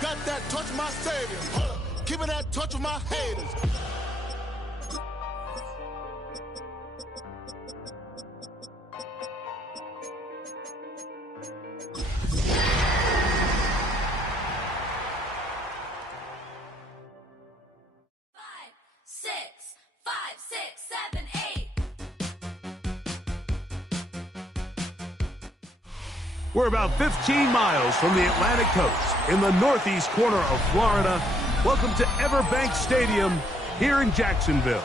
Got that touch my savior. Keep it that touch with my haters. We're about 15 miles from the Atlantic coast in the northeast corner of Florida. Welcome to Everbank Stadium here in Jacksonville.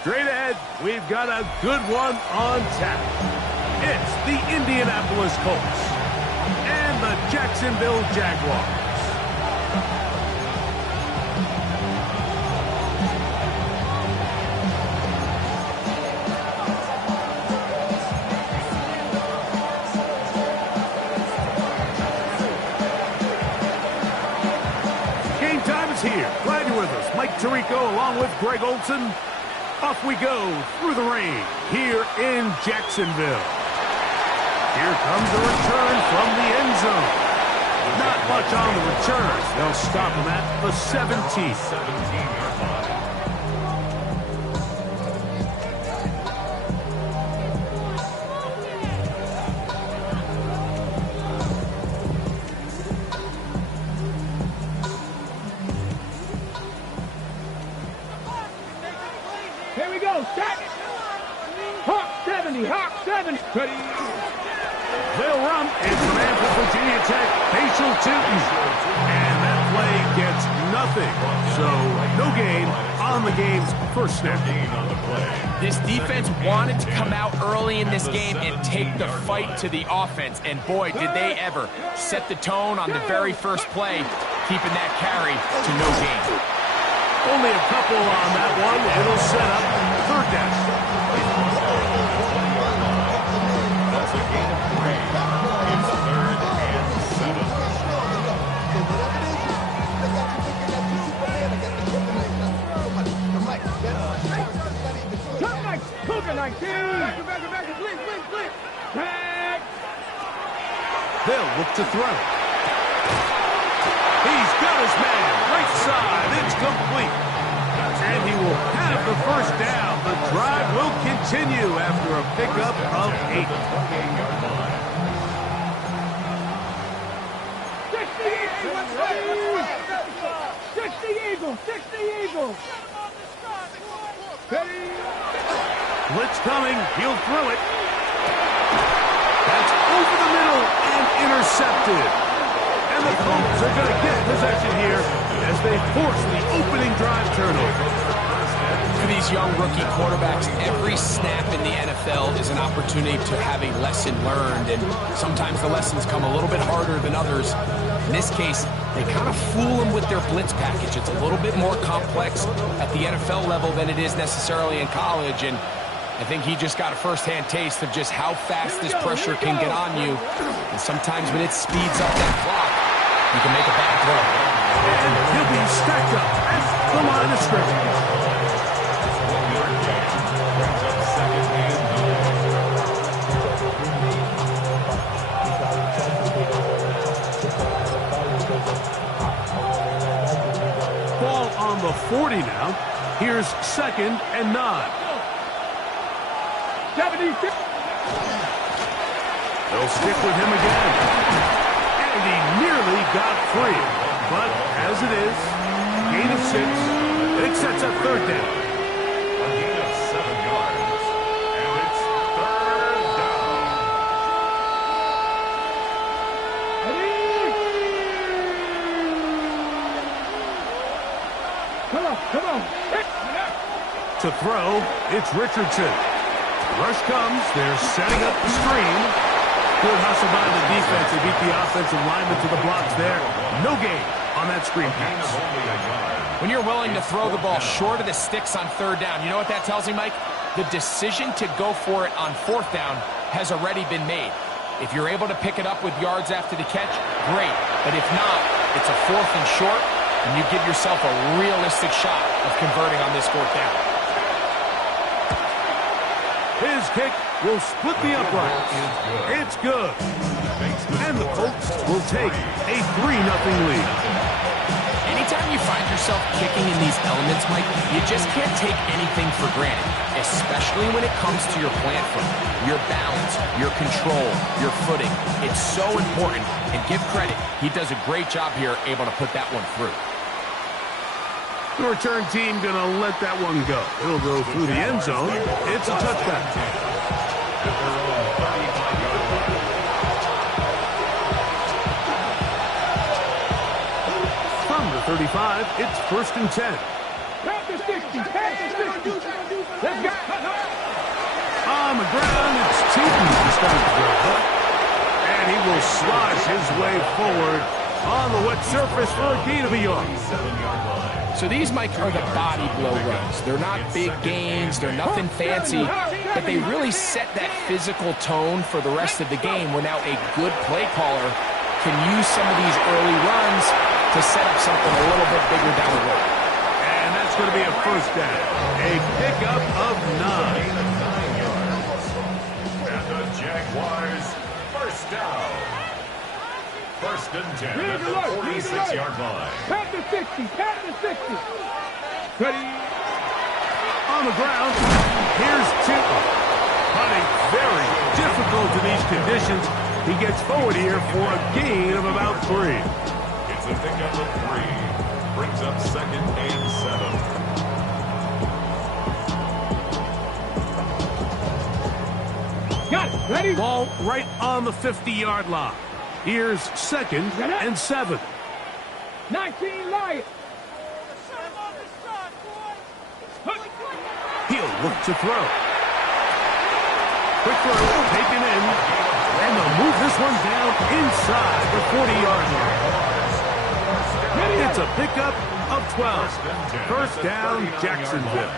Straight ahead, we've got a good one on tap. It's the Indianapolis Colts and the Jacksonville Jaguars. Here. Glad you're with us. Mike Tirico along with Greg Olson. Off we go through the rain here in Jacksonville. Here comes the return from the end zone. Not much on the return. They'll stop him at the 17th. Here we go, set! Hawk 70, Hawk 70! Ready? They'll run. It's the man from Virginia Tech, Facial Tootin. And that play gets nothing. So, no gain on the game's first snap. This defense wanted to come out early in this game and take the fight to the offense. And boy, did they ever set the tone on the very first play, keeping that carry to no gain. Only a couple on that one. It'll set up third down. That's a gain of 3. It's 3rd and 7. Come nice, Cougar 19! Back, blitz! Back! They'll look to throw. He's got his man. Right side. It's complete. And he will have the first down. The drive will continue after a pickup of 8. 60 Eagles! Ready? Blitz coming. He'll throw it. That's over the middle and intercepted. And the Colts are going to get possession here as they force the opening drive turnover. For these young rookie quarterbacks, every snap in the NFL is an opportunity to have a lesson learned, and sometimes the lessons come a little bit harder than others. In this case, they kind of fool them with their blitz package. It's a little bit more complex at the NFL level than it is necessarily in college, and I think he just got a first-hand taste of just how fast this pressure can get on you. And sometimes when it speeds up that clock, you can make a bad throw. And he'll be stacked up at the line of scrimmage. Ball on the 40 now. Here's 2nd and 9. 76. They'll stick with him again. And he nearly got free. But as it is, gain of 6. It sets up third down. A gain of 7 yards. And it's 3rd down. Come on. To throw, it's Richardson. Rush comes. They're setting up the screen. Good hustle by the defense. They beat the offensive lineman to the blocks there. No gain on that screen pass. When you're willing to throw the ball short of the sticks on 3rd down, you know what that tells me, Mike? The decision to go for it on 4th down has already been made. If you're able to pick it up with yards after the catch, great. But if not, it's a 4th and short, and you give yourself a realistic shot of converting on this 4th down. His His kick will split the uprights. It's good. And the Colts will take a 3-0 lead. Anytime you find yourself kicking in these elements, Mike, you just can't take anything for granted, especially when it comes to your plant foot, your balance, your control, your footing. It's so important, and give credit, he does a great job here able to put that one through. The return team going to let that one go. It'll go through the end zone. It's a touchdown. From the 35, it's 1st and 10. Pass the 60. Pass the 60. Let's go. On the ground, it's Tootin who's got to throw. And he will slosh his way forward on the wet surface for a gain of a yard. So these, Mike, are the body blow runs. They're not big gains, they're nothing fancy, but they really set that physical tone for the rest of the game where now a good play caller can use some of these early runs to set up something a little bit bigger down the road. And that's going to be a first down. A pickup of 9. And the Jaguars, first down. 1st and 10 at the 46-yard line. Pass the 60. Pass the 60. Ready. On the ground, here's Tootin. Hunting very difficult in these conditions. He gets forward here for a gain of about 3. It's a pickup of 3. Brings up 2nd and 7. Got it. Ready. Ball right on the 50-yard line. Here's 2nd and 7. 19 Lions. He'll look to throw. Quick throw taken in. And they'll move this one down inside the 40-yard line. It's a pickup of 12. First down, Jacksonville.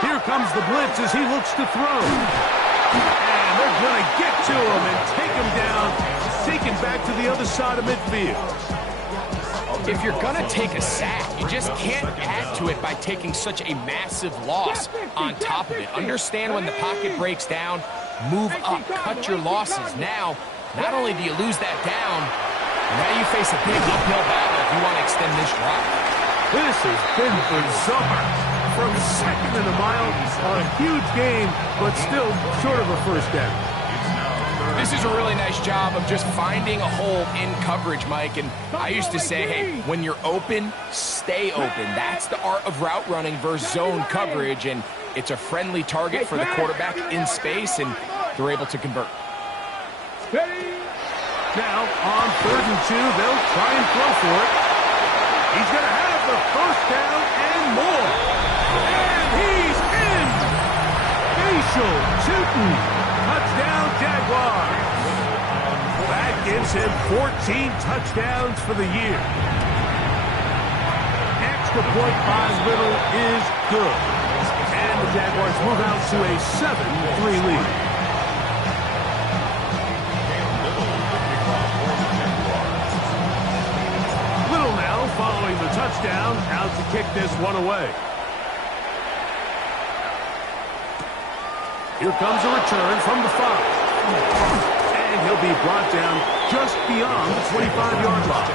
Here comes the blitz as he looks to throw. And they're going to get to him and take him down, taken back to the other side of midfield. If you're going to take a sack, you just can't add to it by taking such a massive loss on top of it. Understand when the pocket breaks down, move up, cut your losses. Now, not only do you lose that down, now you face a big uphill battle if you want to extend this drive. This has been bizarre. From 2nd and a mile, a huge game, but still short of a first down. This is a really nice job of just finding a hole in coverage, Mike. And I used to say, hey, when you're open, stay open. That's the art of route running versus zone coverage. And it's a friendly target for the quarterback in space, and they're able to convert. Now, on 3rd and 2, they'll try and throw for it. He's going to have the first down and more. And he's in! Facial Tootin. Touchdown, Jaguars. That gives him 14 touchdowns for the year. Extra point by Little is good. And the Jaguars move out to a 7-3 lead. Little now following the touchdown, out to kick this one away. Here comes a return from the 5. And he'll be brought down just beyond the 25-yard line.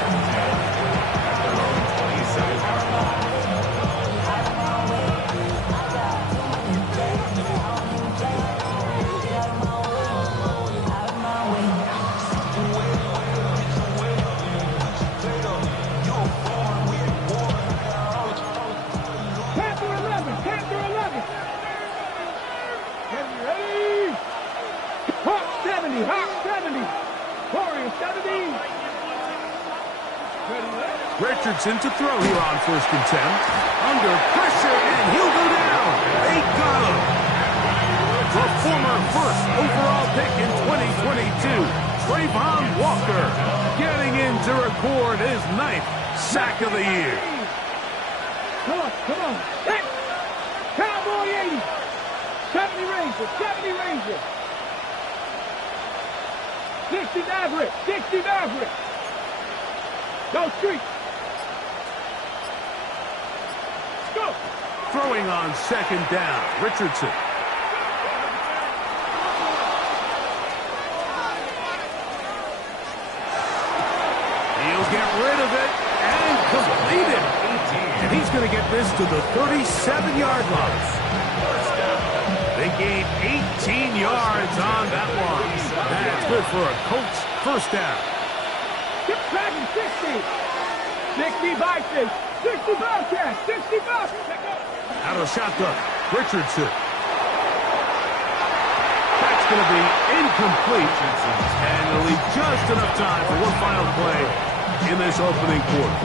Richardson to throw here on 1st and 10. Under pressure, and he'll go down. They got him. The former 1st overall pick in 2022, Trayvon Walker, getting in to record his 9th sack of the year. Come on. Hey! Cowboy 80. 70 Ranger, 70 Ranger. 60 Maverick, 60 Maverick. Go street. Go. Throw throwing on second down. Richardson. He'll get rid of it and complete it. And he's going to get this to the 37-yard line. They gained 18 yards on that one. That's good for a Colts first down. Keep tracking 60. 60 Vikings. 60 Bobcats. 60 Bobcats. Out of shotgun. Richardson. That's going to be incomplete. And it'll leave just enough time for one final play in this opening quarter.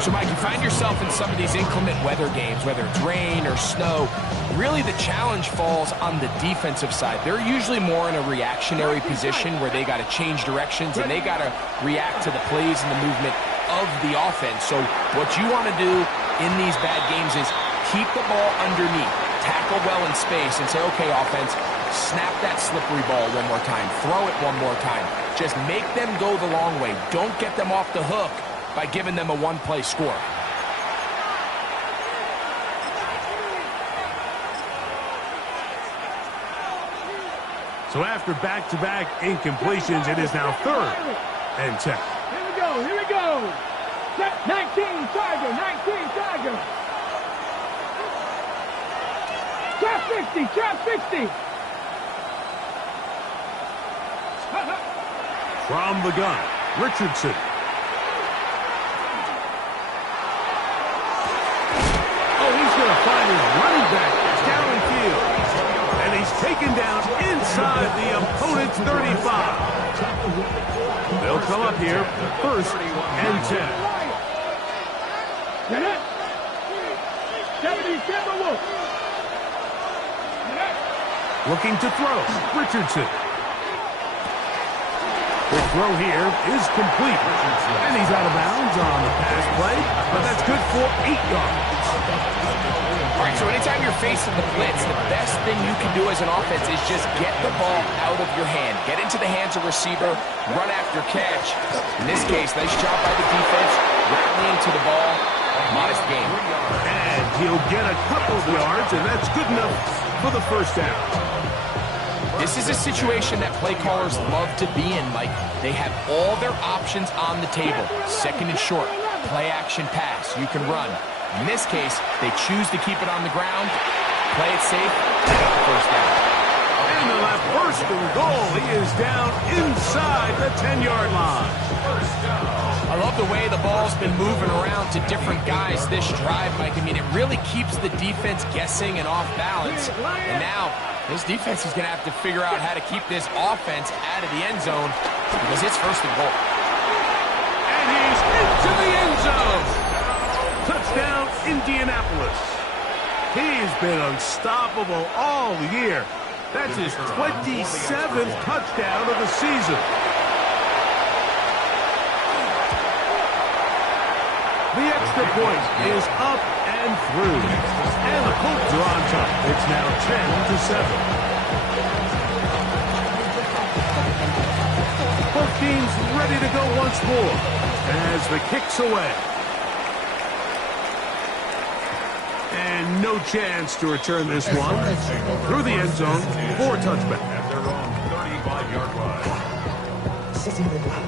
So, Mike, you find yourself in some of these inclement weather games, whether it's rain or snow. Really, the challenge falls on the defensive side. They're usually more in a reactionary position where they got to change directions and they got to react to the plays and the movement of the offense. So what you want to do in these bad games is keep the ball underneath, tackle well in space, and say, okay, offense, snap that slippery ball one more time, throw it one more time. Just make them go the long way. Don't get them off the hook by giving them a one-play score. So after back-to-back incompletions, it is now 3rd and 10. Here we go, here we go. 19 Tiger, 19 Tiger. Trap 60, trap 60. From the gun, Richardson. Oh, he's going to find his running back downfield. And he's taken down inside the opponent's 35. They'll come up here, 1st and 10. Get it? 70 Timberwolves. Looking to throw, Richardson. The throw here is complete. And he's out of bounds on the pass play, but that's good for 8 yards. All right, so anytime you're facing the blitz, the best thing you can do as an offense is just get the ball out of your hand. Get into the hands of receiver, run after catch. In this case, nice job by the defense, rallying to the ball. Modest game. And he'll get a couple of yards, and that's good enough for the first down. This is a situation that play callers love to be in, Mike. They have all their options on the table. 2nd and short, play action pass. You can run. In this case, they choose to keep it on the ground, play it safe, and get the first down. And the left 1st and goal. He is down inside the 10-yard line. I love the way the ball's been moving around to different guys this drive, Mike. I mean, it really keeps the defense guessing and off balance. And now, this defense is going to have to figure out how to keep this offense out of the end zone because it's 1st and goal. And he's into the end zone. Touchdown, Indianapolis. He's been unstoppable all year. That's his 27th touchdown of the season. The extra point is up and through. And the Colts are on top. It's now 10-7. Both teams ready to go once more as the kick's away. And no chance to return this one through the end zone for a touchback. At their own 35-yard line. Sitting in the block.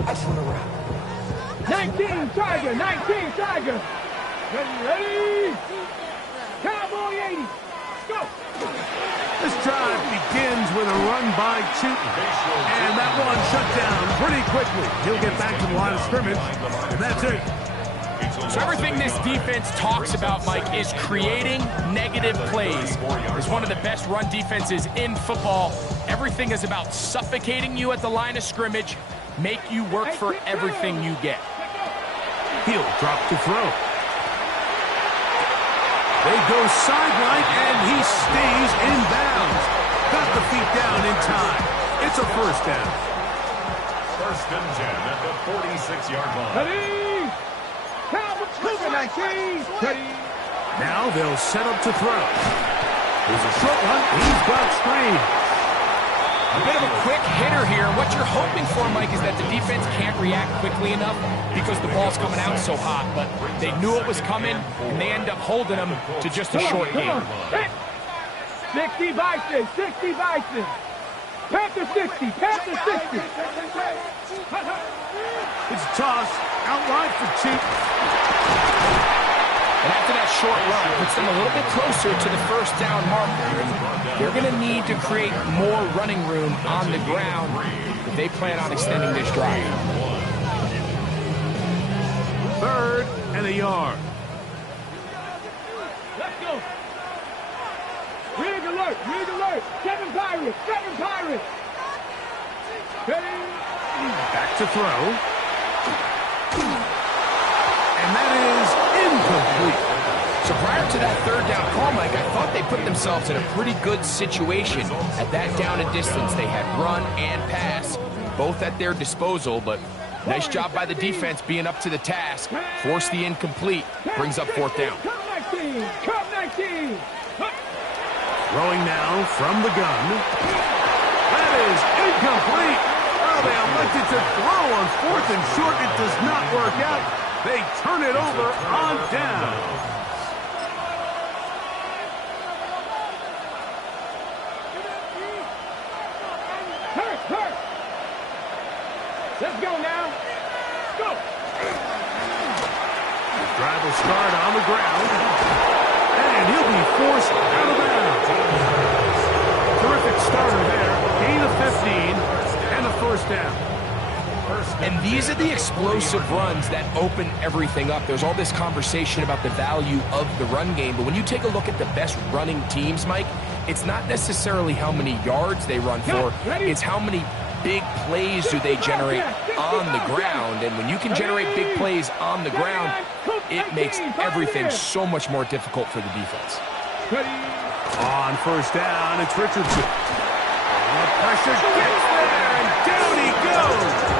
I just want to rock. 19 Tiger, 19 Tiger. Ready? Cowboy 80. Go. This drive begins with a run by Chewton. And that one shut down pretty quickly. He'll get back to the line of scrimmage, and that's it. So everything this defense talks about, Mike, is creating negative plays. It's one of the best run defenses in football. Everything is about suffocating you at the line of scrimmage, make you work for everything you get. He'll drop to throw. They go sideline, and he stays in bounds. Got the feet down in time. It's a first down. 1st and 10 at the 46-yard line. Ready? Cowboy 19. Ready? Now they'll set up to throw. There's a short one. He's got screen. A bit of a quick hitter here. What you're hoping for, Mike, is that the defense can't react quickly enough because the ball's coming out so hot, but they knew it was coming, and they end up holding them to just a short game. 60 Bison, 60 Bison. Panther 60, Panther 60. It's a toss, outline for Cheek. And after that short run, it puts them a little bit closer to the first down marker. They're going to need to create more running room on the ground if they plan on extending this drive. 3rd and a yard. Let's go. Rig alert, rig alert. 7 Pirates, 7 Pirates. Ready? Back to throw. And that is incomplete. So prior to that 3rd down call, Mike, I thought they put themselves in a pretty good situation at that down and distance. They had run and pass, both at their disposal, but nice job by the defense being up to the task. Force the incomplete, brings up 4th down. Come 19, come 19. Throwing now from the gun. That is incomplete. Oh, they elected to throw on 4th and short. It does not work out. They turn it over on down. Hurt. Let's go now. Go. The drive will start on the ground. And he'll be forced out of bounds. Terrific starter there. Gain of 15 and a 1st down. And these are the explosive runs that open everything up. There's all this conversation about the value of the run game, but when you take a look at the best running teams, Mike, it's not necessarily how many yards they run for, it's how many big plays do they generate on the ground. And when you can generate big plays on the ground, it makes everything so much more difficult for the defense. On 1st down, it's Richardson. And the pressure gets there, and down he goes.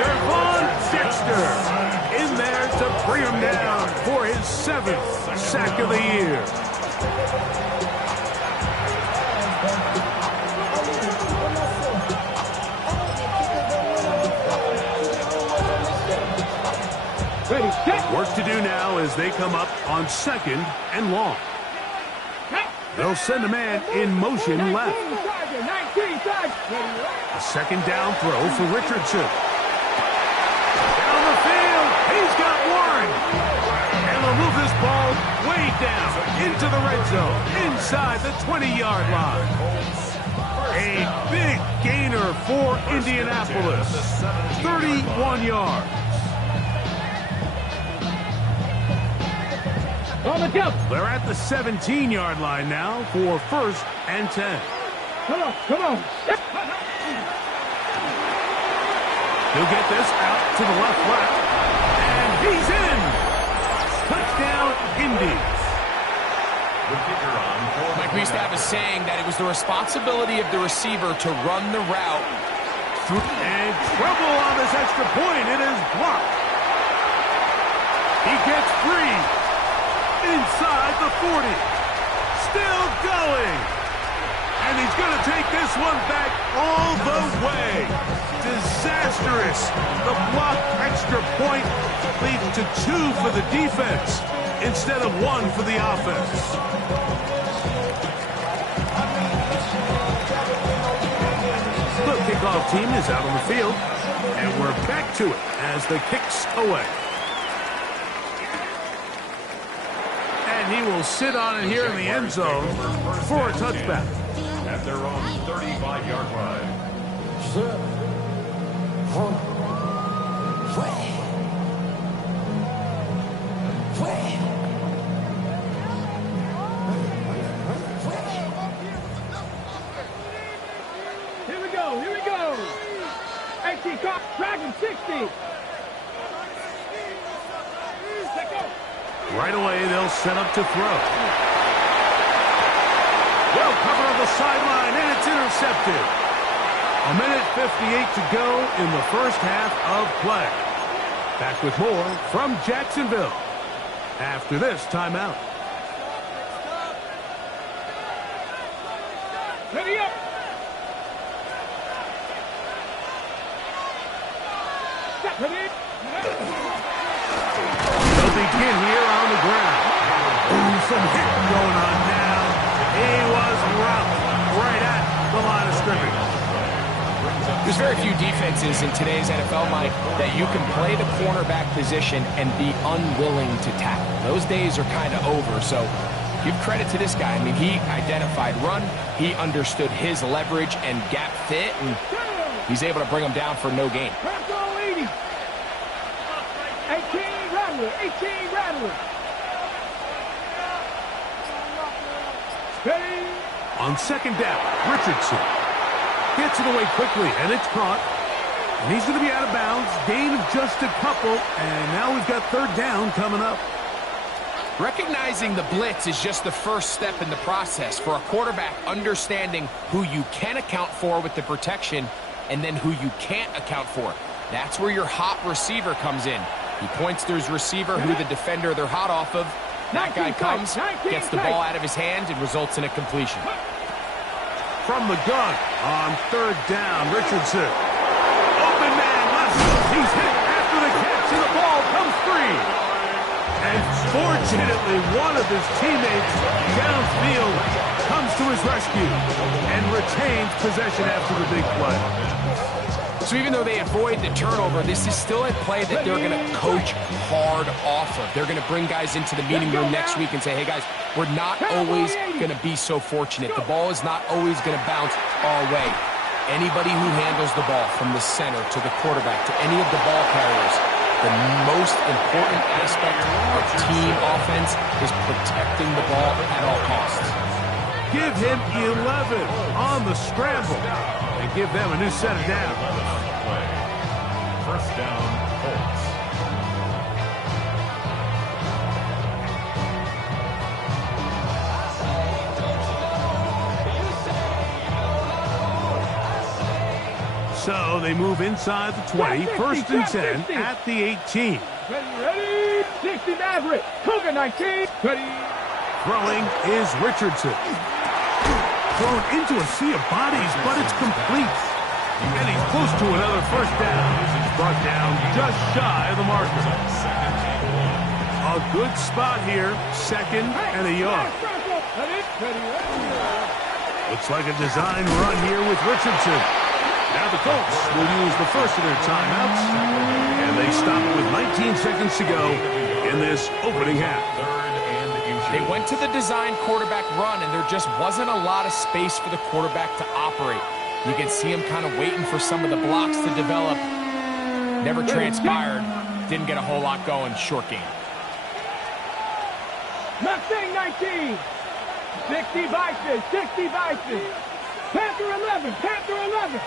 Devon Dexter in there to bring him down for his 7th sack of the year. Work to do now as they come up on 2nd and long. They'll send a man in motion left. A 2nd down throw for Richardson. Down the field, he's got Warren. And they'll move this ball way down into the red zone, inside the 20-yard line. A big gainer for Indianapolis. 31 yards. On the jump. They're at the 17-yard line now for 1st and 10. Come on. He'll get this out to the left flat. And he's in. Touchdown, Indy. Mike, we used to have a saying that it was the responsibility of the receiver to run the route. And trouble on this extra point. It is blocked. He gets free. Inside the 40. Still going. And he's going to take this one back all the way. Disastrous. The blocked extra point leads to 2 for the defense instead of 1 for the offense. The kickoff team is out on the field. And we're back to it as the kick's away. And he will sit on it here in the end zone for a touchback. At their own 35-yard line. Here we go. 18 cop, Dragon 60. Right away, they'll set up to throw. Well covered on the sideline, and it's intercepted. 1:58 to go in the first half of play. Back with more from Jacksonville after this timeout. Ready up. They'll begin here on the ground. Ooh, some hitting going on now. He was roughed right at the line of scrimmage. There's very few defenses in today's NFL, Mike, that you can play the cornerback position and be unwilling to tackle. Those days are kind of over, so give credit to this guy. I mean, he identified run, he understood his leverage and gap fit, and he's able to bring him down for no gain. 18 Rattler, 18 Rattler. Steady. On second down, Richardson gets it away quickly, and it's caught. And he's going to be out of bounds. Gain of just a couple, and now we've got third down coming up. Recognizing the blitz is just the first step in the process for a quarterback, understanding who you can account for with the protection and then who you can't account for. That's where your hot receiver comes in. He points to his receiver, who the defender they're hot off of. That guy comes, gets the ball out of his hand, and results in a completion. From the gun on third down, Richardson. Open man, left. He's hit after the catch, and the ball comes free. And fortunately, one of his teammates downfield comes to his rescue and retains possession after the big play. So even though they avoid the turnover, this is still a play that they're going to coach hard off of. They're going to bring guys into the meeting room next week and say, hey, guys, we're not always going to be so fortunate. The ball is not always going to bounce our way. Anybody who handles the ball from the center to the quarterback to any of the ball carriers, the most important aspect of team offense is protecting the ball at all costs. Give him 11 on the scramble and give them a new set of downs. First down, Colts. So they move inside the 20, first and 10 at the 18. Ready, 60 Maverick, Cougar 19, ready. Throwing is Richardson. Thrown into a sea of bodies, but it's complete. And he's close to another first down. Brought down just shy of the marker. A good spot here, second and a yard. Looks like a design run here with Richardson. Now the Colts will use the first of their timeouts, and they stop it with 19 seconds to go in this opening half. They went to the design quarterback run, and there just wasn't a lot of space for the quarterback to operate. You can see him kind of waiting for some of the blocks to develop. Never transpired. Didn't get a whole lot going. Short game. Mustang 19. 60 Vices, 60 Vices. Panther 11, Panther 11.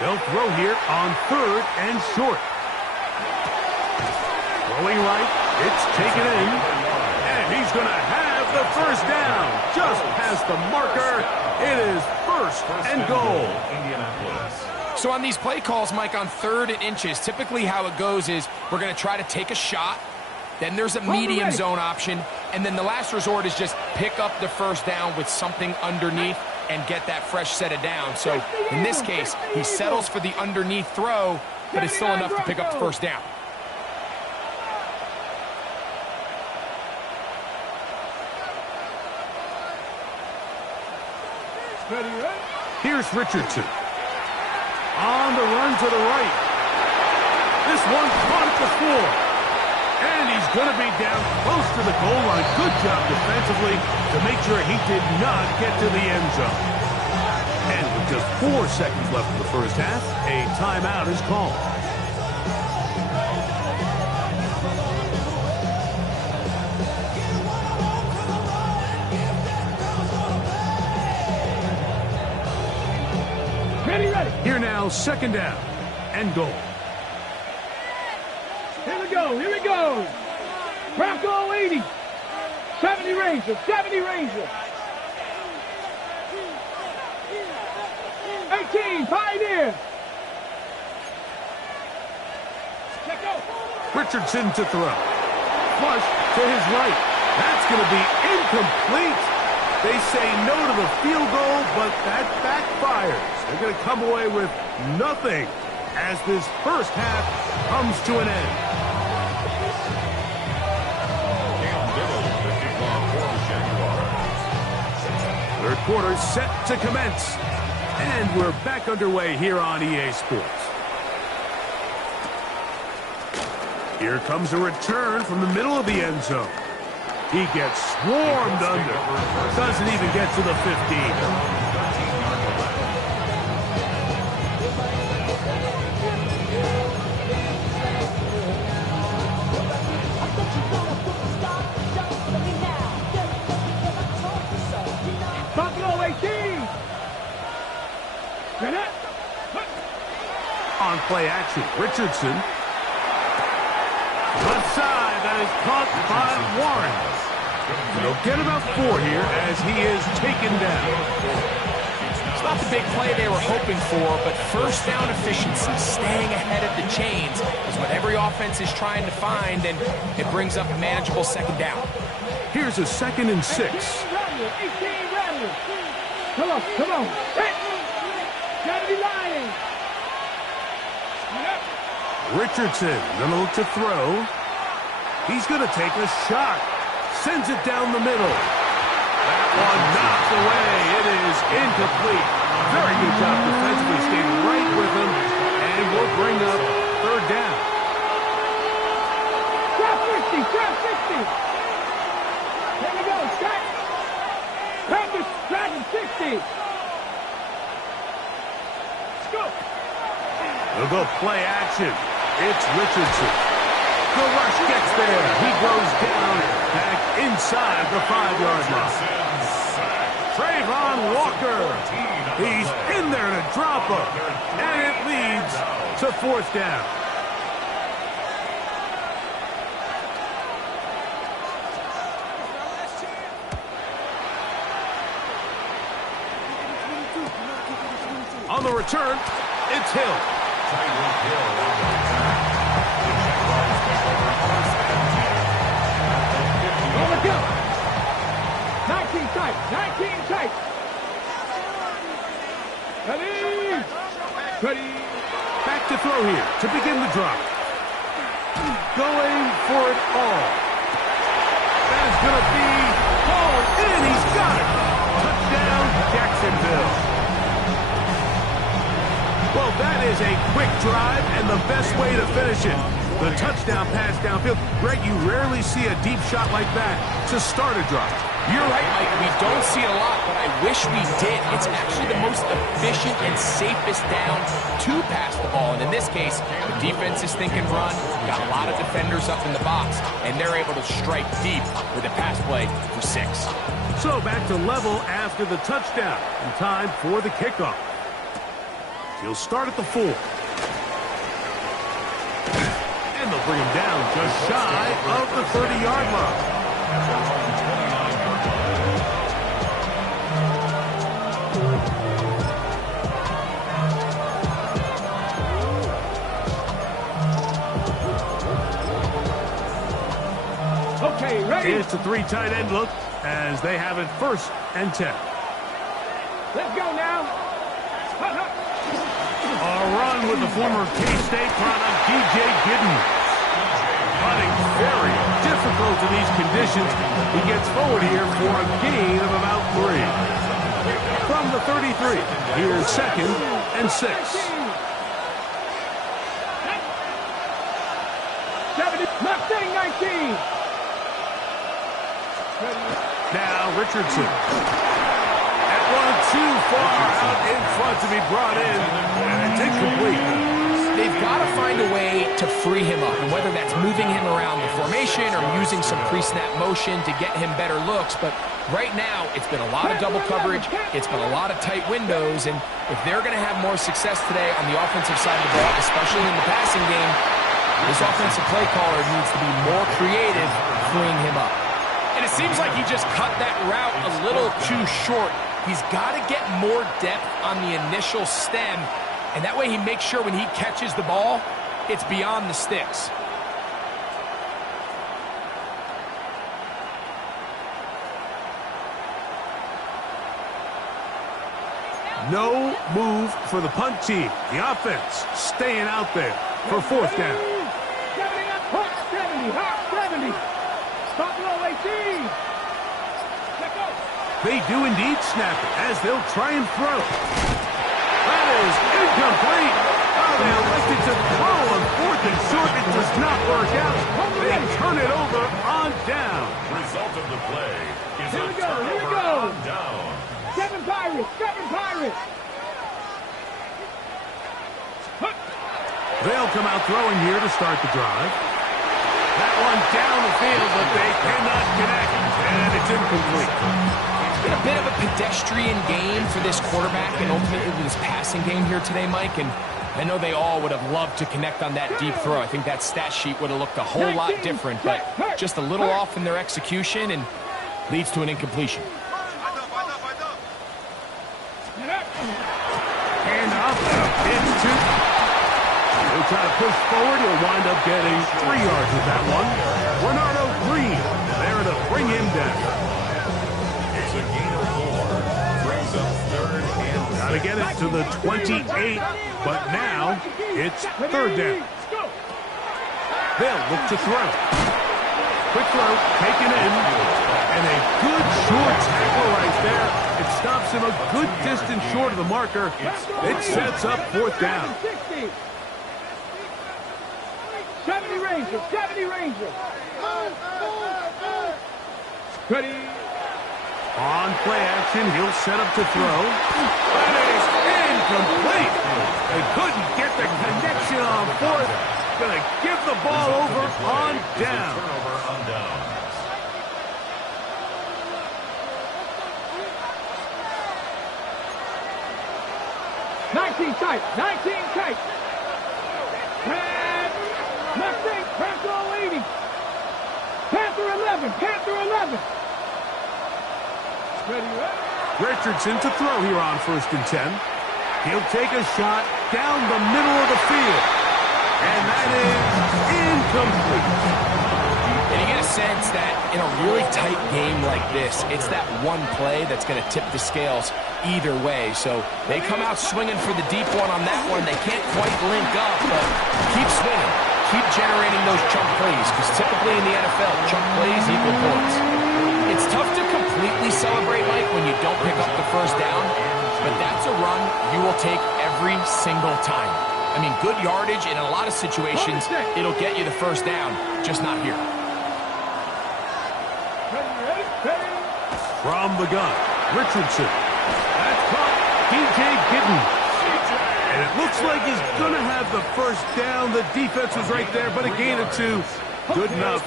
They'll throw here on third and short. Throwing right, it's taken in, and he's going to have the first down. Just past the marker, it is first and goal. So on these play calls, Mike, on third and inches, typically how it goes is we're going to try to take a shot, then there's a medium zone option, and then the last resort is just pick up the first down with something underneath and get that fresh set of downs. So in this case, he settles for the underneath throw, but it's still enough to pick up the first down. Here's Richardson. On the run to the right. This one caught at the floor. And he's going to be down close to the goal line. Good job defensively to make sure he did not get to the end zone. And with just 4 seconds left in the first half, a timeout is called. Ready. Here now, second down and goal. Here we go. Bronco 80. 70 Ranger, 70 Ranger. 18, Pioneer. Richardson to throw. Flush to his right. That's going to be incomplete. They say no to the field goal, but that backfires. They're going to come away with nothing as this first half comes to an end. Third quarter set to commence. And we're back underway here on EA Sports. Here comes a return from the middle of the end zone. He gets swarmed under. Doesn't even get to the 15. On play action, Richardson. Left side, that is caught by Warren. They'll get about 4 here as he is taken down. It's not the big play they were hoping for, but first down efficiency, staying ahead of the chains, is what every offense is trying to find, and it brings up a manageable second down. Here's a 2nd and 6. 18 rally. Come on. Gotta be lying. Richardson gonna look to throw. He's gonna take a shot. Sends it down the middle. That one knocked away. It is incomplete. Very good job defensively, staying right with him, and will bring up third down. Trap 60. Here we go, track. Practice, track 60. Let's go. They'll go play action. It's Richardson. The rush gets there. He goes down back inside the 5-yard line. Trayvon Walker. He's in there to drop him. And it leads to fourth down. On the return, it's Hill. Over go. 19 tight. Ready. Back to throw here to begin the drop. Going for it all. That is going to be hauled in. He's got it. Touchdown, Jacksonville. Well, that is a quick drive and the best way to finish it. The touchdown pass downfield. Greg, you rarely see a deep shot like that to start a drive. You're right, Mike. We don't see it a lot, but I wish we did. It's actually the most efficient and safest down to pass the ball. And in this case, the defense is thinking run, got a lot of defenders up in the box, and they're able to strike deep with a pass play for 6. So back to level after the touchdown. And time for the kickoff. He'll start at the 4. And they'll bring him down just shy of the 30-yard line. Okay, ready. It's a 3 tight end look as they have it 1st and 10. Let's go now. A run with the former K-State product, DJ Giddens. Running very difficult in these conditions. He gets forward here for a gain of about 3. From the 33, here's 2nd and 6. 70, Mustang 19. Now Richardson. That one too far out in front to be brought in. And it's incomplete. They've got to find a way to free him up, and whether that's moving him around the formation or using some pre-snap motion to get him better looks. But right now, it's been a lot of double coverage. It's been a lot of tight windows, and if they're going to have more success today on the offensive side of the ball, especially in the passing game, this offensive play caller needs to be more creative freeing him up. And it seems like he just cut that route a little too short. He's got to get more depth on the initial stem, and that way he makes sure when he catches the ball, it's beyond the sticks. No move for the punt team. The offense staying out there for fourth down. 70 up, Hawk 70, Hawk 70. Stop low, AC. Let go. They do indeed snap it as they'll try and throw. That is incomplete. Oh, they elected to throw on fourth and short. It does not work out. They turn it over on down. Result of the play is Here a we go, here we turnover go. on down. 7 Pirates, 7 Pirates. They'll come out throwing here to start the drive. That one down the field, but they cannot connect, and it's incomplete. It's been a bit of a pedestrian game for this quarterback and ultimately this passing game here today, Mike, and I know they all would have loved to connect on that deep throw. I think that stat sheet would have looked a whole lot different, but just a little off in their execution and leads to an incompletion. Hand off, it's two. He'll try to push forward. He'll wind up getting 3 yards with that one. Bernardo Green there to bring him down. It's a gain of 4. Brings up third and Got to get it to the 28, but now it's third down. They'll look to throw. Quick throw, taken in, and a good short tackle right there. It stops him a good distance short of the marker. It sets up fourth down. 70 Rangers, 70 Rangers. Ready. On play action, he'll set up to throw. That is incomplete. They couldn't get the connection on fourth. Going to give the ball over on down. turnover on down. Nineteen tight, 19 tight. And Mustang, Panther 80. Panther 11, Panther 11. Ready, ready. Richardson to throw here on 1st and 10. He'll take a shot down the middle of the field. And that is incomplete. And you get a sense that in a really tight game like this, it's that one play that's going to tip the scales either way. So they come out swinging for the deep one on that one. They can't quite link up, but keep swinging. Keep generating those chunk plays, because typically in the NFL, chunk plays equal points. It's tough to completely celebrate, Mike, when you don't pick up the first down, but that's a run you will take every single time. I mean, good yardage, and in a lot of situations, it'll get you the first down, just not here. From the gun, Richardson. That's caught. DJ Gidden. And it looks like he's going to have the first down. The defense was right there, but a gain of 2. Good enough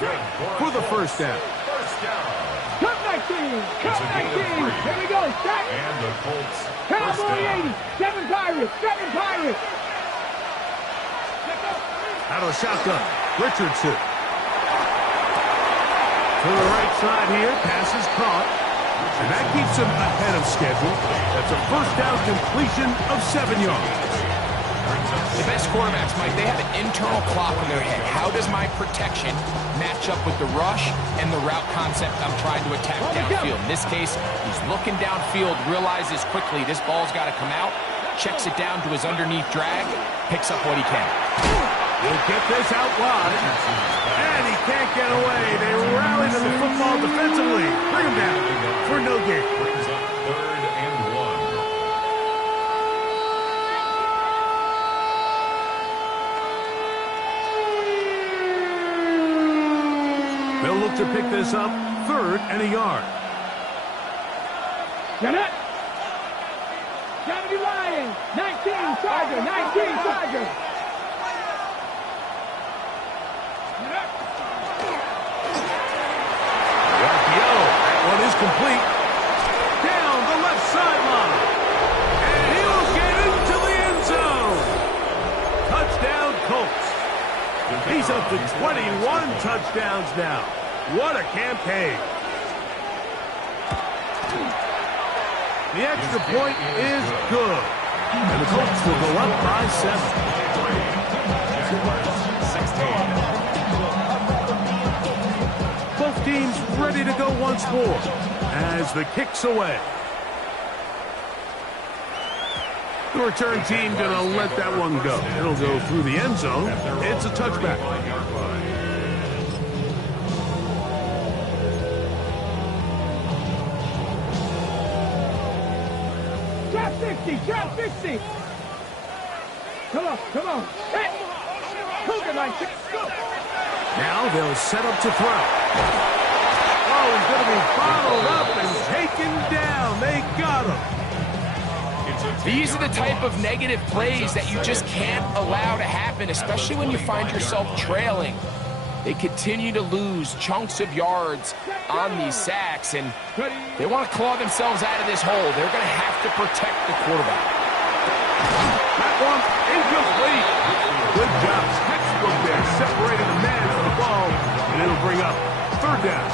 for the first down. First down. Cut 19, cut 19. Here we go, stack. And the Colts. First Cowboy down. 80, 7 Pirates, 7 Pirates. Out of the shotgun, Richardson. To the right side here, pass is caught. And that keeps him ahead of schedule. That's a first down completion of 7 yards. The best quarterbacks, Mike, they have an internal clock in their head. How does my protection match up with the rush and the route concept I'm trying to attack downfield? In this case, he's looking downfield, realizes quickly this ball's got to come out, checks it down to his underneath drag, picks up what he can. He'll get this out wide, and he can't get away. They rally to the football defensively. Bring him down for no gain. Brings up third and 1. They'll look to pick this up, 3rd and a yard. Get it. 70 Lions, 19 Tiger, 19 Tiger. One is complete. Down the left sideline. And he'll get into the end zone. Touchdown, Colts. He's up to 21 touchdowns now. What a campaign. The extra point is good. And the Colts will go up by 7. Both teams ready to go once more as the kick's away. The return team going to let that one go. It'll go through the end zone. It's a touchback. Drop 60, drop 60. Come on, come on. Hey, Cougar like this. Go. Now they'll set up to throw. Oh, he's going to be bottled up and taken down. They got him. These are the type of negative plays that you just can't allow to happen, especially when you find yourself trailing. They continue to lose chunks of yards on these sacks, and they want to claw themselves out of this hole. They're going to have to protect the quarterback. That one incomplete. Good job. Textbook there, separating the man from the ball, and it'll bring up third down.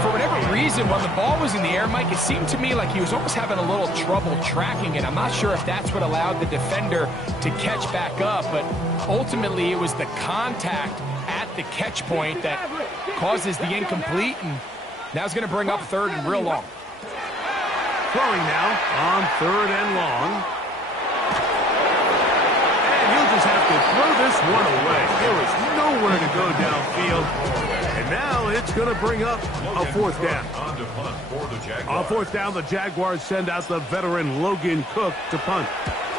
For whatever reason, when the ball was in the air, Mike, it seemed to me like he was almost having a little trouble tracking it. I'm not sure if that's what allowed the defender to catch back up, but ultimately it was the contact at the catch point that causes the incomplete, and now it's going to bring up third and real long. Throwing now on third and long. And he'll just have to throw this one away. There is nowhere to go downfield. And now it's going to bring up a fourth down. On fourth down, the Jaguars send out the veteran Logan Cook to punt.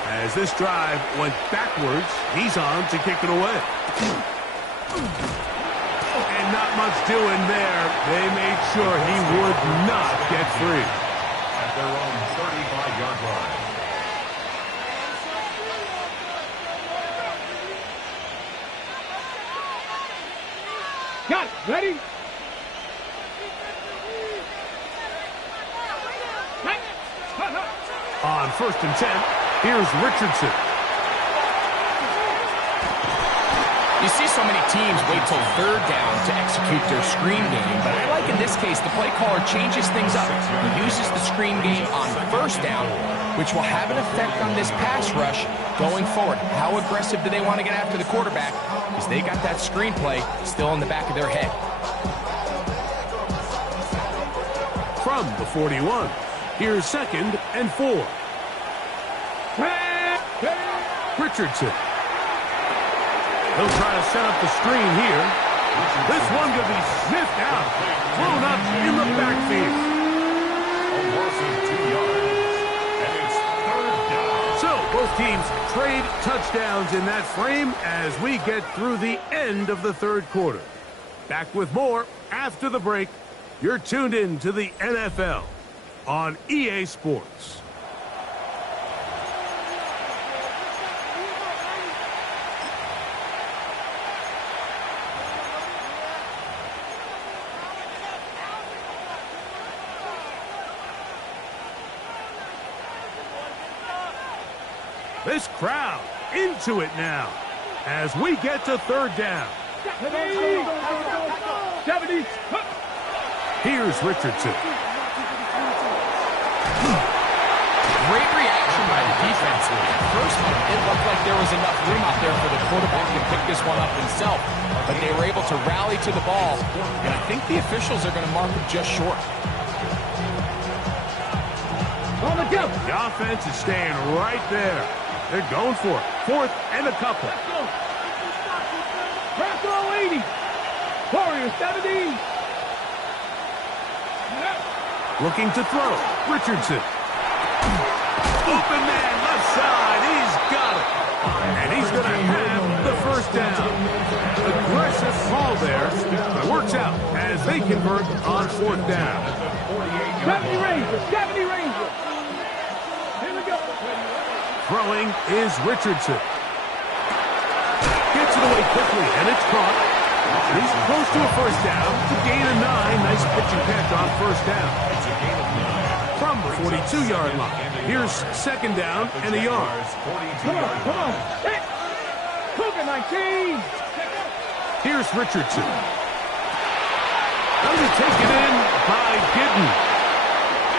As this drive went backwards, he's on to kick it away. And not much doing there. They made sure he would not get free. At their own 35-yard line. Got it. Ready? On first and 10, here's Richardson. You see so many teams wait till third down to execute their screen game, but I like in this case the play caller changes things up. He uses the screen game on first down, which will have an effect on this pass rush going forward. How aggressive do they want to get after the quarterback? Because they got that screen play still in the back of their head. From the 41, here's second and 4. Richardson. He'll try to set up the screen here. This one could be sniffed out, thrown up in the backfield. A loss of 2 yards. And it's third down. So both teams trade touchdowns in that frame as we get through the end of the third quarter. Back with more after the break. You're tuned in to the NFL on EA Sports. This crowd into it now as we get to third down. 70. Here's Richardson. Great reaction by the defense. First, it looked like there was enough room out there for the quarterback to pick this one up himself, but they were able to rally to the ball, and I think the officials are going to mark it just short. On the go. The offense is staying right there. They're going for it. Fourth and a couple. Bronco 80. Warrior 70. Looking to throw. Richardson. Open man, left side. He's got it. And he's going to have the first down. Aggressive call there. It works out as they convert on fourth down. 70 Rangers. 70 Rangers. Here we go. Throwing is Richardson. Gets it away quickly, and it's caught. He's close to a first down. To gain a 9. Nice pitch and catch on first down. From the 42-yard line. Here's second down and a yard. Come on, come on. Hey. Cougar 19. Here's Richardson. Undertaken in by Gidden.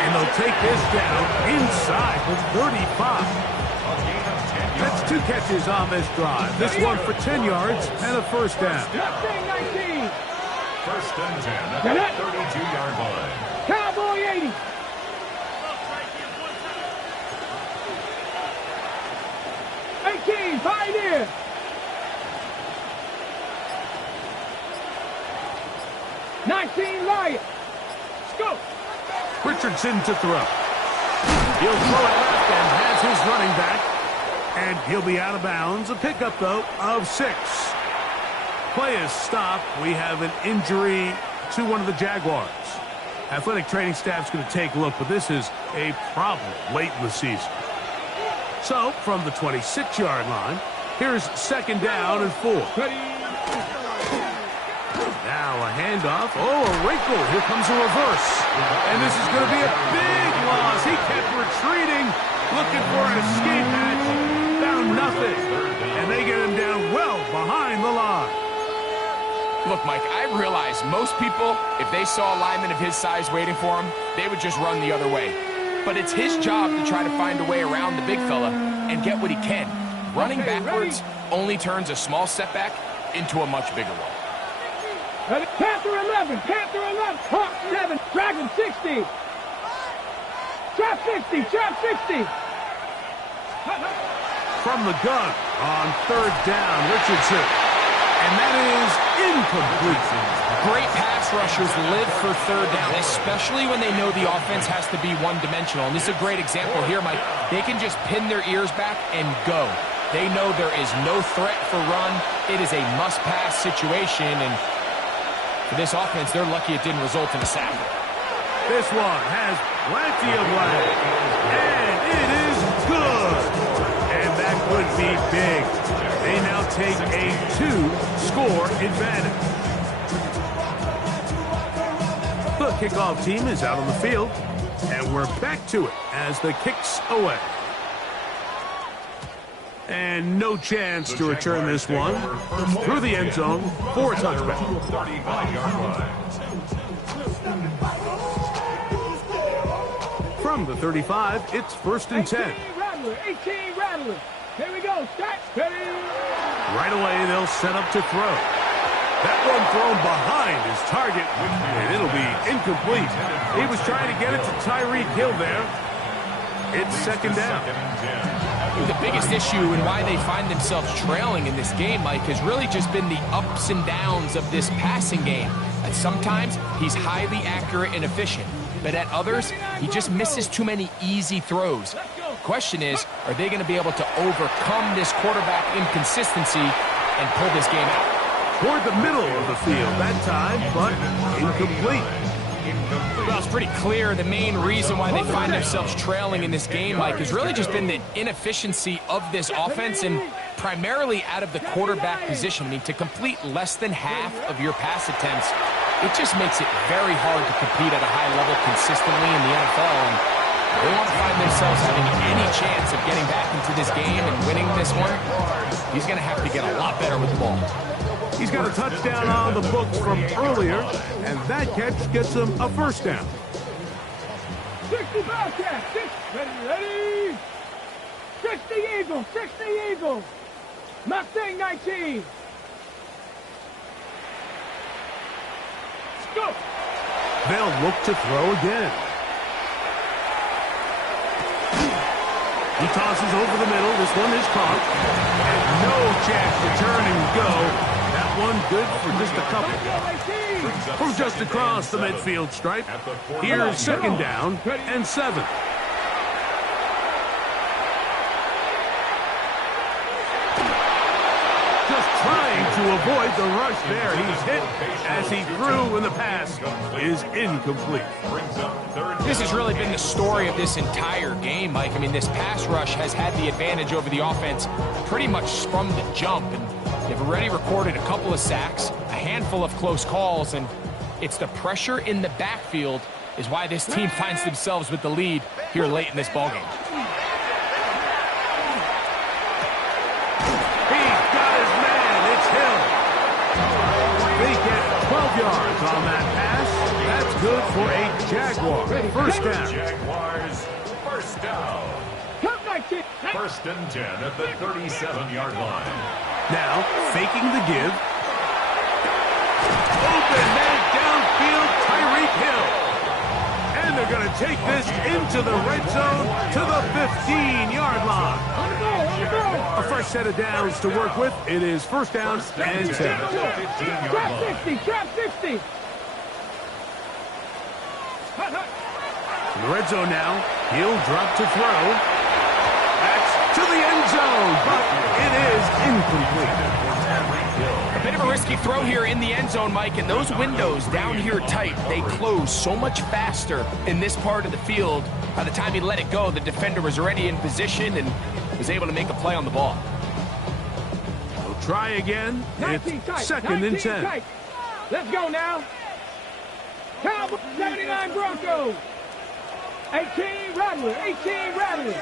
And they'll take this down inside the 35. That's 2 catches on this drive. This one for 10 yards and a first down. 19. First and 10 at the 32-yard line. Cowboy 80. right here. Lion. Let's go. Richardson to throw. He'll throw it left and has his running back. And he'll be out of bounds. A pickup, though, of 6. Play is stopped. We have an injury to one of the Jaguars. Athletic training staff's going to take a look, but this is a problem late in the season. So, from the 26-yard line, here's 2nd down and 4. Now a handoff. Oh, a wrinkle. Here comes a reverse. And this is going to be a big loss. He kept retreating, looking for an escape hatch. Found nothing. And they get him down well behind the line. Look, Mike, I realize most people, if they saw a lineman of his size waiting for him, they would just run the other way. But it's his job to try to find a way around the big fella and get what he can. Running backwards only turns a small setback into a much bigger one. Panther 11, Panther 11, Hawk 7, Dragon 60. Trap 60, Trap 60. From the gun on 3rd down, Richardson. And that is incomplete. Great pass rushers live for 3rd down, especially when they know the offense has to be one-dimensional. And this is a great example here, Mike. They can just pin their ears back and go. They know there is no threat for run. It is a must-pass situation, and for this offense, they're lucky it didn't result in a sack. This one has plenty of legs, and it is good. And that could be big. They now take a 2-score advantage. The kickoff team is out on the field, and we're back to it as the kick's away. And no chance to return this one through the end zone for a touchback. From the 35, it's 1st and 10. 18 Rattler. Here we go. Start. Right away, they'll set up to throw. That one thrown behind his target, and it'll be incomplete. He was trying to get it to Tyreek Hill there. It's 2nd down. The biggest issue and why they find themselves trailing in this game, Mike, has really just been the ups and downs of this passing game. At sometimes, he's highly accurate and efficient, but at others, he just misses too many easy throws. The question is, are they going to be able to overcome this quarterback inconsistency and pull this game out? Toward the middle of the field that time, but incomplete. Well, it's pretty clear the main reason why they find themselves trailing in this game, Mike, has really just been the inefficiency of this offense and primarily out of the quarterback position. I mean, to complete less than half of your pass attempts, it just makes it very hard to compete at a high level consistently in the NFL. And they want to find themselves having any chance of getting back into this game and winning this one. He's going to have to get a lot better with the ball. He's got a touchdown on the books from earlier, and that catch gets him a 1st down. 60 Bobcat, 6, ready, 60 Eagles, 60 Eagles, Mustang 19. Let's go. They'll look to throw again. He tosses over the middle. This one is caught. And no chance to turn and go. That one good for just a couple. From just across the midfield stripe, here's 2nd down and 7. Just trying to avoid the rush there. He's hit as he threw, and the pass is incomplete. This has really been the story of this entire game, Mike. I mean, this pass rush has had the advantage over the offense pretty much from the jump, and they've already recorded a couple of sacks, a handful of close calls, and it's the pressure in the backfield is why this team finds themselves with the lead here late in this ballgame. He's got his man. It's Hill. They get 12 yards on that pass. That's good for a Jaguar. 1st down. Jaguars, 1st down. 1st and 10 at the 37-yard line. Now, faking the give. Open man downfield, Tyreek Hill. And they're going to take this into the red zone to the 15-yard line. A fresh set of downs to work with. It is first down and 10. Trap 60, trap 60. In the red zone now. He'll drop to throw. That's to the end zone, but it is incomplete. A bit of a risky throw here in the end zone, Mike, and those windows down here tight, they close so much faster in this part of the field. By the time he let it go, the defender was already in position and was able to make a play on the ball. We'll try again. It's tight, second and 10. Tight. Let's go now. Cowboys 79 Broncos. 18 Rattler, 18 Rattler.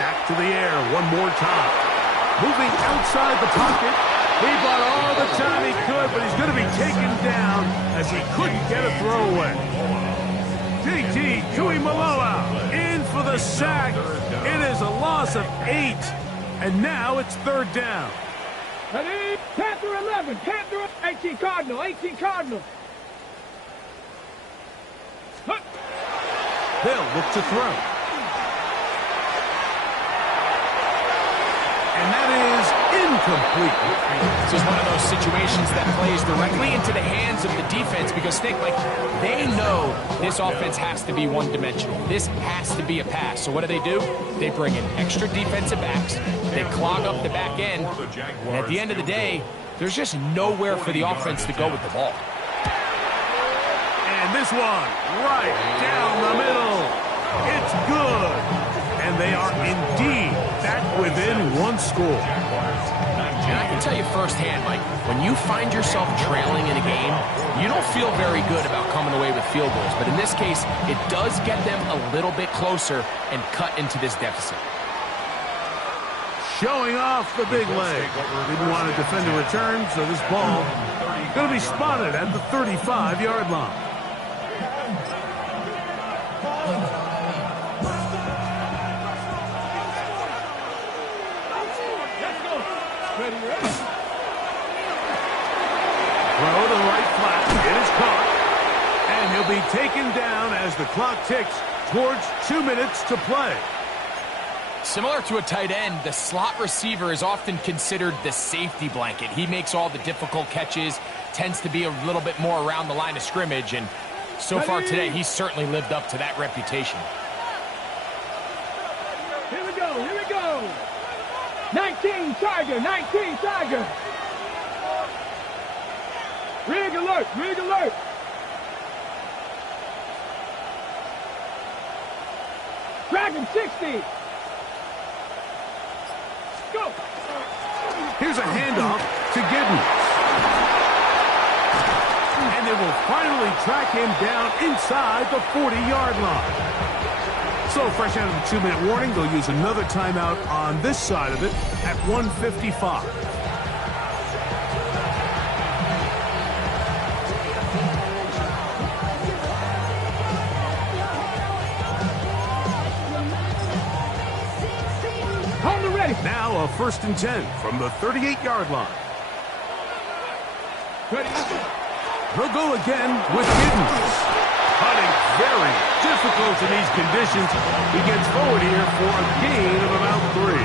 Back to the air one more time. Moving outside the pocket. He bought all the time he could, but he's going to be taken down as he couldn't get a throwaway. JT Tuimoloau in for the sack. It is a loss of 8, and now it's third down. Ready? Panther 11, Panther 18 Cardinal, 18 Cardinal. They'll look to throw. And that is incomplete. This is one of those situations that plays directly into the hands of the defense because, Nick, like, they know this offense has to be one-dimensional. This has to be a pass. So what do? They bring in extra defensive backs. They clog up the back end. And at the end of the day, there's just nowhere for the offense to go with the ball. And this one right down the middle. It's good. And they are indeed back within one score. And I can tell you firsthand, Mike, when you find yourself trailing in a game, you don't feel very good about coming away with field goals. But in this case, it does get them a little bit closer and cut into this deficit. Showing off the big leg. Didn't want to defend a return, so this ball going to be spotted at the 35-yard line. Throw to the right flat. It is caught. And he'll be taken down as the clock ticks towards 2 minutes to play. Similar to a tight end, the slot receiver is often considered the safety blanket. He makes all the difficult catches, tends to be a little bit more around the line of scrimmage, and so far today, he's certainly lived up to that reputation. Here we go, here we go. 19 Tiger, 19 Tiger. Rig alert, rig alert. Dragon 60. Go. Here's a handoff to Giddens. And they will finally track him down inside the 40-yard line. So fresh out of the 2-minute warning, they'll use another timeout on this side of it at 1:55. Now a 1st and 10 from the 38-yard line. They'll go again with Giddens. Putting very difficult in these conditions. He gets forward here for a gain of about 3.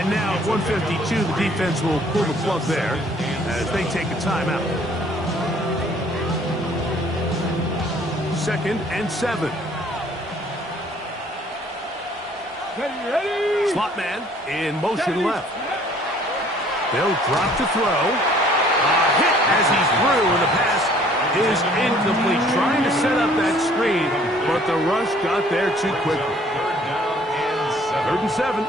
And now at 1:52, the defense will pull the plug there as they take a timeout. 2nd and 7. Ready. Slot man in motion left. They'll drop to throw. A hit as he's through, and the pass is incomplete. Trying to set up that screen, but the rush got there too quickly. 3rd and 7.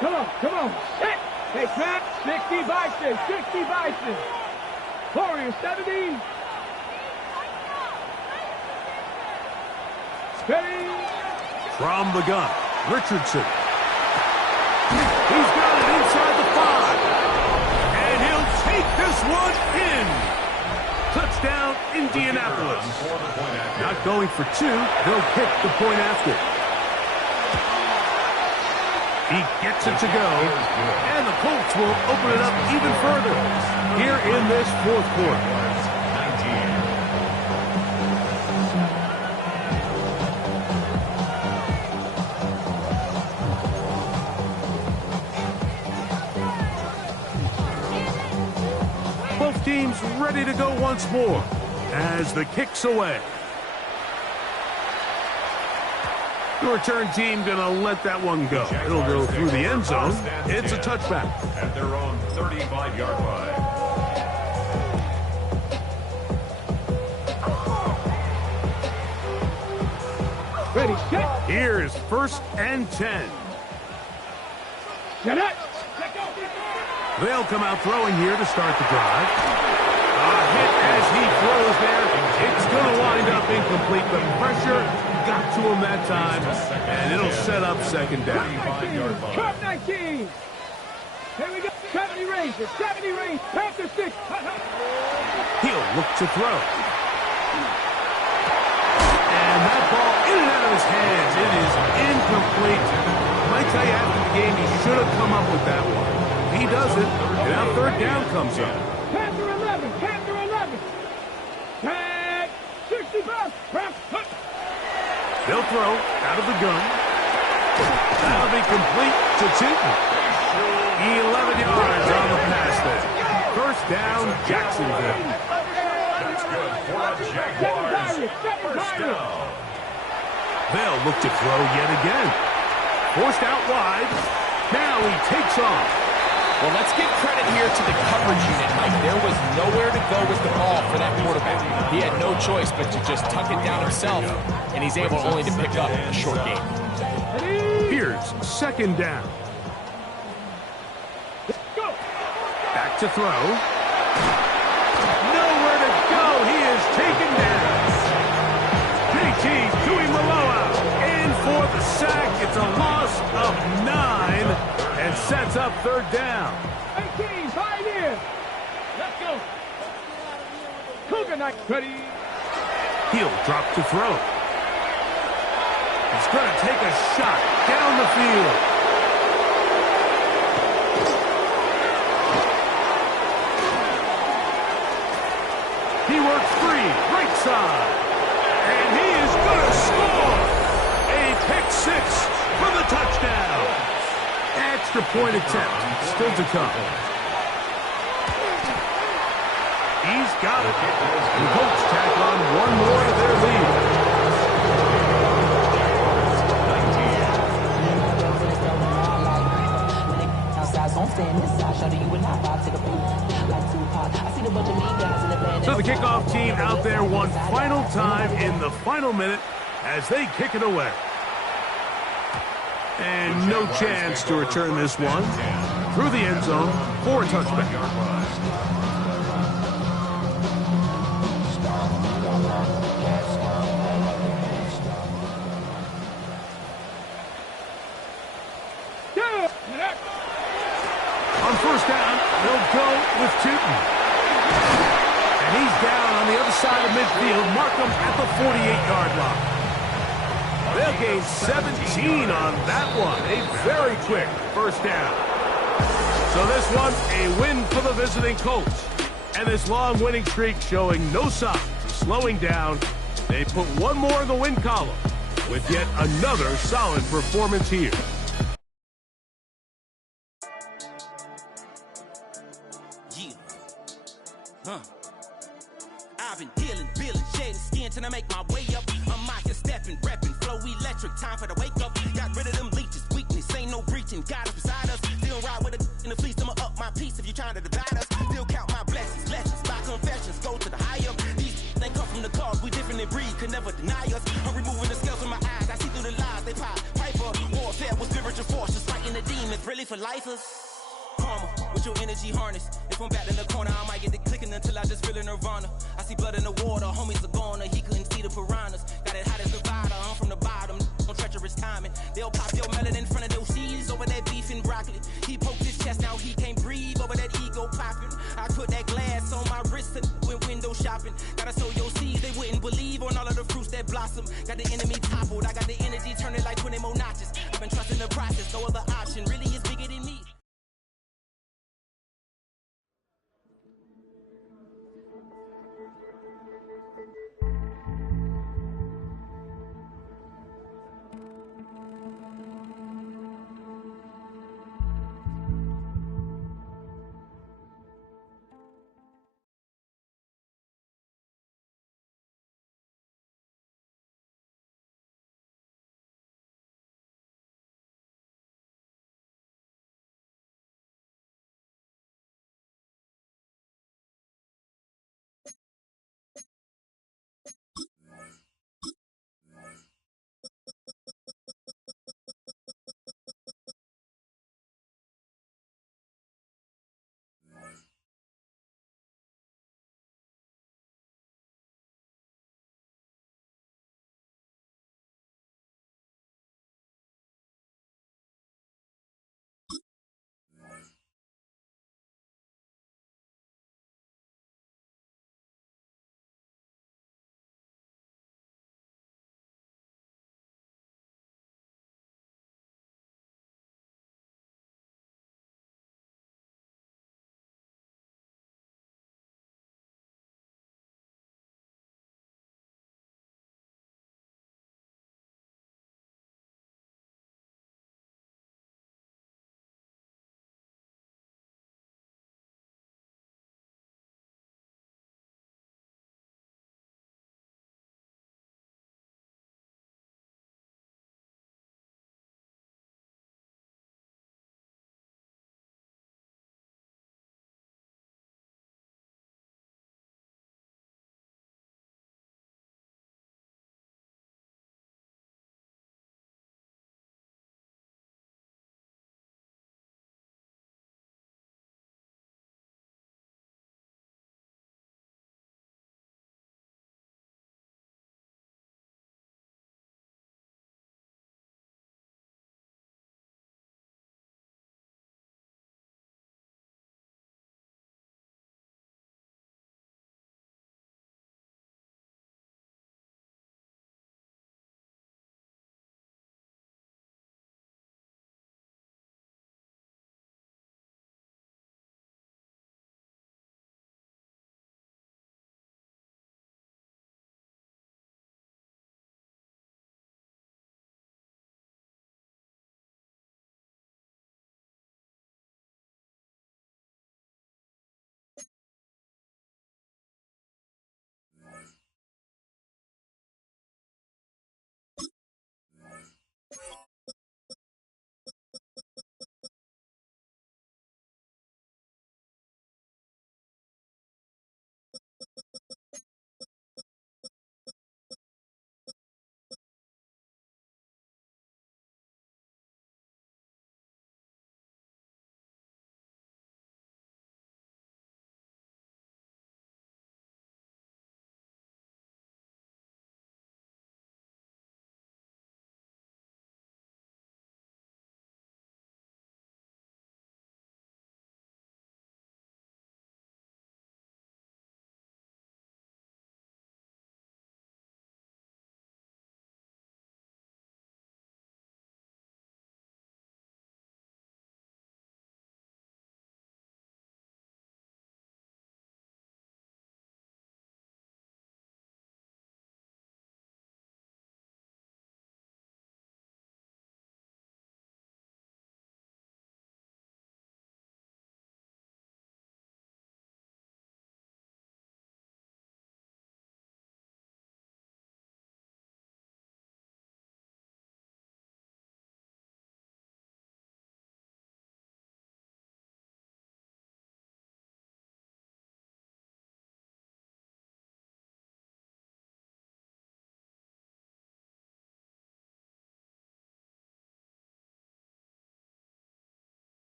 Come on, come on. Hey, snap. 60 Bison, 60 Bison. Warrior 70. From the gun, Richardson. He's got it inside the 5. And he'll take this one in. Touchdown, Indianapolis. Not going for 2. They'll pick the point after. He gets it to go. And the Colts will open it up even further here in this 4th quarter. ready to go once more as the kick's away. The return team going to let that one go. It'll go through the end zone. It's a touchback. At their own 35-yard line. Ready, set. Here's 1st and 10. Get it. They'll come out throwing here to start the drive. A hit as he throws there. It's going to wind up incomplete. The pressure got to him that time, and it'll set up 2nd down. 12, 19. Here we go. 70 range. 70 range. Panther 6. He'll look to throw. And that ball in and out of his hands. It is incomplete. I might tell you after the game he should have come up with that one. He doesn't, and now 3rd down comes up. Panther 11. Panther 11. Tag. 65. They'll throw out of the gun. That'll be complete to Tootin. 11 yards on the pass there. 1st down, Jacksonville. That's good for a Jaguars 1st down. They'll look to throw yet again. Forced out wide. Now he takes off. Well, let's give credit here to the coverage unit, Mike. There was nowhere to go with the ball for that quarterback. He had no choice but to just tuck it down himself, and he's able only to pick up a short gain. Here's 2nd down. Back to throw. Nowhere to go. He is taken down. JT's doing Maloa. In for the sack. It's a loss of 9 and sets up 3rd down. 18, 5 years. Let's go. Cougar night. Ready. He'll drop to throw. He's going to take a shot down the field. He works free, right side. And he is going to score. A pick 6 for the touchdown. Extra point attempt still to come. He's got it. And the Colts tack on one more to their lead. So the kickoff team out there one final time in the final minute as they kick it away. And no chance to return this one through the end zone for a touchback. On 1st down, they'll go with Tootin. And he's down on the other side of midfield. Markham at the 48-yard line. They'll gain 17 on that one. A very quick 1st down. So this one, a win for the visiting Colts. And this long winning streak showing no signs of slowing down. They put one more in the win column with yet another solid performance here. I've been dealing, billing, shedding skin till I make my way up. I'm out here stepping, repping, flow electric, time for the wake up. Got rid of them leeches, weakness, ain't no breaching. God is beside us, still ride with a in the fleece. I'ma up my piece if you trying to divide us. Still count my blessings, lessons, my confessions, go to the higher. These they come from the cause, we different in breed, could never deny us. I'm removing the scales from my eyes, I see through the lies they pop. Piper, warfare with spiritual force, just fighting the demons, really for lifers. Karma, with your energy harness. If I'm back in the corner, I might get it clicking until I just feel a nirvana. I see blood in the water, homies are gone, he couldn't see the piranhas. Got it hot as Nevada, I'm from the bottom, no treacherous timing. They'll pop your melon in front of those seeds over that beef and broccoli. He poked his chest, now he can't breathe over that ego popping. I put that glass on my wrist and went window shopping. Gotta sow your seeds, they wouldn't believe on all of the fruits that blossom. Got the enemy toppled, I got the energy turning like 20 more notches. I've been trusting the process, no other option, really is